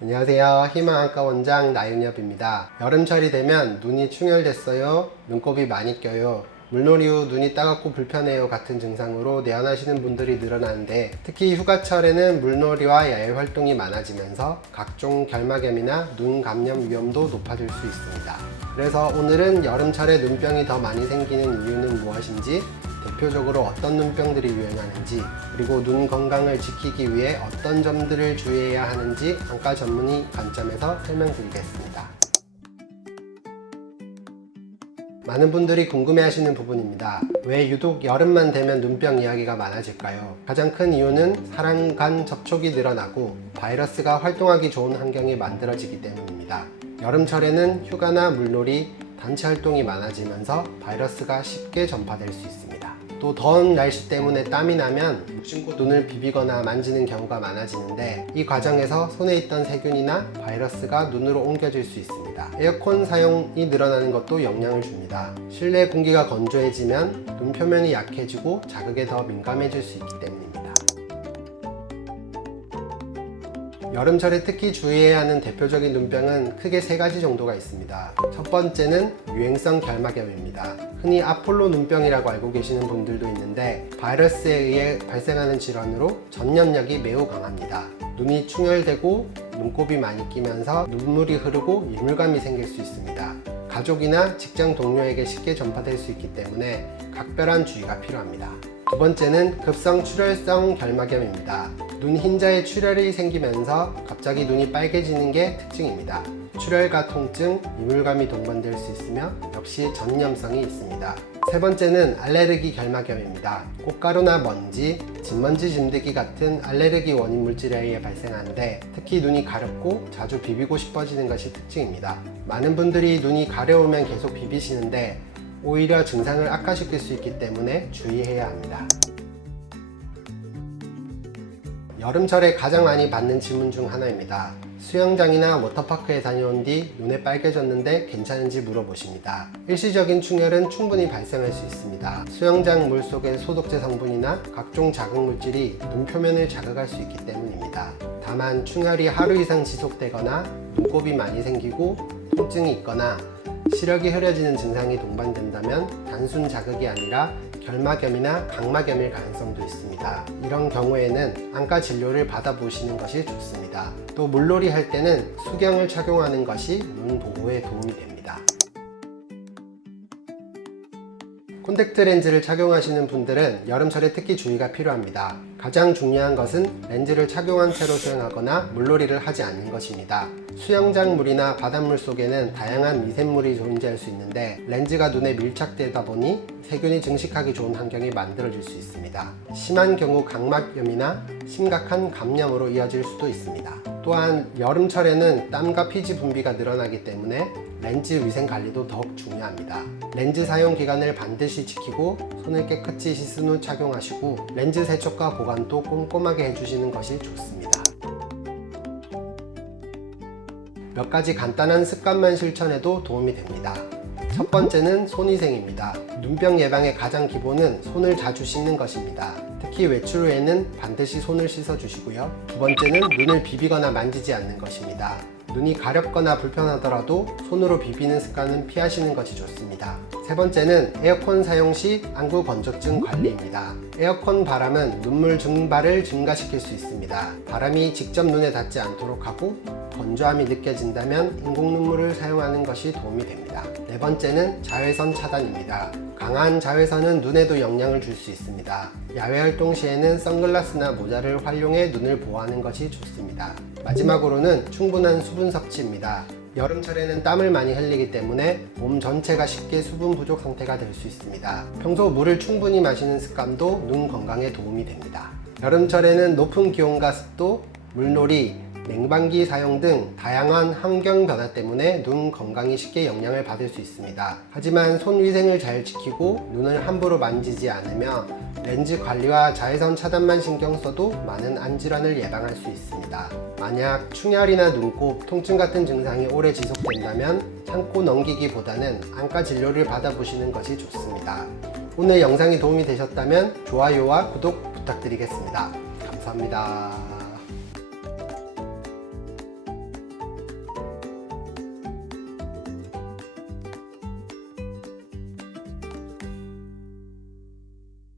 안녕하세요. 희망안과 원장 나윤엽입니다. 여름철이 되면 눈이 충혈됐어요, 눈곱이 많이 껴요, 물놀이 후 눈이 따갑고 불편해요 같은 증상으로 내원하시는 분들이 늘어나는데, 특히 휴가철에는 물놀이와 야외 활동이 많아지면서 각종 결막염이나 눈 감염 위험도 높아질 수 있습니다. 그래서 오늘은 여름철에 눈병이 더 많이 생기는 이유는 무엇인지, 대표적으로 어떤 눈병들이 유행하는지, 그리고 눈 건강을 지키기 위해 어떤 점들을 주의해야 하는지 안과 전문의 관점에서 설명드리겠습니다. 많은 분들이 궁금해하시는 부분입니다. 왜 유독 여름만 되면 눈병 이야기가 많아질까요? 가장 큰 이유는 사람 간 접촉이 늘어나고 바이러스가 활동하기 좋은 환경이 만들어지기 때문입니다. 여름철에는 휴가나 물놀이, 단체 활동이 많아지면서 바이러스가 쉽게 전파될 수 있습니다. 또 더운 날씨 때문에 땀이 나면 무심코 눈을 비비거나 만지는 경우가 많아지는데, 이 과정에서 손에 있던 세균이나 바이러스가 눈으로 옮겨질 수 있습니다. 에어컨 사용이 늘어나는 것도 영향을 줍니다. 실내 공기가 건조해지면 눈 표면이 약해지고 자극에 더 민감해질 수 있기 때문입니다. 여름철에 특히 주의해야 하는 대표적인 눈병은 크게 3가지 정도가 있습니다. 첫 번째는 유행성 결막염입니다. 흔히 아폴로 눈병이라고 알고 계시는 분들도 있는데, 바이러스에 의해 발생하는 질환으로 전염력이 매우 강합니다. 눈이 충혈되고 눈곱이 많이 끼면서 눈물이 흐르고 이물감이 생길 수 있습니다. 가족이나 직장 동료에게 쉽게 전파될 수 있기 때문에 각별한 주의가 필요합니다. 두 번째는 급성 출혈성 결막염입니다. 눈 흰자에 출혈이 생기면서 갑자기 눈이 빨개지는 게 특징입니다. 출혈과 통증, 이물감이 동반될 수 있으며 역시 전염성이 있습니다. 세 번째는 알레르기 결막염입니다. 꽃가루나 먼지, 진먼지 진드기 같은 알레르기 원인 물질에 의해 발생하는데, 특히 눈이 가렵고 자주 비비고 싶어지는 것이 특징입니다. 많은 분들이 눈이 가려우면 계속 비비시는데 오히려 증상을 악화시킬 수 있기 때문에 주의해야 합니다. 여름철에 가장 많이 받는 질문 중 하나입니다. 수영장이나 워터파크에 다녀온 뒤 눈에 빨개졌는데 괜찮은지 물어보십니다. 일시적인 충혈은 충분히 발생할 수 있습니다. 수영장 물 속의 소독제 성분이나 각종 자극물질이 눈 표면을 자극할 수 있기 때문입니다. 다만 충혈이 하루 이상 지속되거나 눈곱이 많이 생기고 통증이 있거나 시력이 흐려지는 증상이 동반된다면 단순 자극이 아니라 결막염이나 각막염일 가능성도 있습니다. 이런 경우에는 안과 진료를 받아보시는 것이 좋습니다. 또 물놀이 할 때는 수경을 착용하는 것이 눈 보호에 도움이 됩니다. 콘택트 렌즈를 착용하시는 분들은 여름철에 특히 주의가 필요합니다. 가장 중요한 것은 렌즈를 착용한 채로 수영하거나 물놀이를 하지 않는 것입니다. 수영장 물이나 바닷물 속에는 다양한 미생물이 존재할 수 있는데, 렌즈가 눈에 밀착되다 보니 세균이 증식하기 좋은 환경이 만들어질 수 있습니다. 심한 경우 각막염이나 심각한 감염으로 이어질 수도 있습니다. 또한 여름철에는 땀과 피지 분비가 늘어나기 때문에 렌즈 위생 관리도 더욱 중요합니다. 렌즈 사용 기간을 반드시 지키고 손을 깨끗이 씻은 후 착용하시고, 렌즈 세척과 보관도 꼼꼼하게 해주시는 것이 좋습니다. 몇 가지 간단한 습관만 실천해도 도움이 됩니다. 첫 번째는 손위생입니다. 눈병 예방의 가장 기본은 손을 자주 씻는 것입니다. 특히 외출 후에는 반드시 손을 씻어주시고요. 두 번째는 눈을 비비거나 만지지 않는 것입니다. 눈이 가렵거나 불편하더라도 손으로 비비는 습관은 피하시는 것이 좋습니다. 세 번째는 에어컨 사용 시 안구 건조증 관리입니다. 에어컨 바람은 눈물 증발을 증가시킬 수 있습니다. 바람이 직접 눈에 닿지 않도록 하고 건조함이 느껴진다면 인공 눈물을 사용하는 것이 도움이 됩니다. 네 번째는 자외선 차단입니다. 강한 자외선은 눈에도 영향을 줄 수 있습니다. 야외 활동 시에는 선글라스나 모자를 활용해 눈을 보호하는 것이 좋습니다. 마지막으로는 충분한 수분 섭취입니다. 여름철에는 땀을 많이 흘리기 때문에 몸 전체가 쉽게 수분 부족 상태가 될 수 있습니다. 평소 물을 충분히 마시는 습관도 눈 건강에 도움이 됩니다. 여름철에는 높은 기온과 습도, 물놀이, 냉방기 사용 등 다양한 환경 변화 때문에 눈 건강이 쉽게 영향을 받을 수 있습니다. 하지만 손 위생을 잘 지키고 눈을 함부로 만지지 않으며 렌즈 관리와 자외선 차단만 신경 써도 많은 안질환을 예방할 수 있습니다. 만약 충혈이나 눈곱, 통증 같은 증상이 오래 지속된다면 참고 넘기기보다는 안과 진료를 받아보시는 것이 좋습니다. 오늘 영상이 도움이 되셨다면 좋아요와 구독 부탁드리겠습니다. 감사합니다.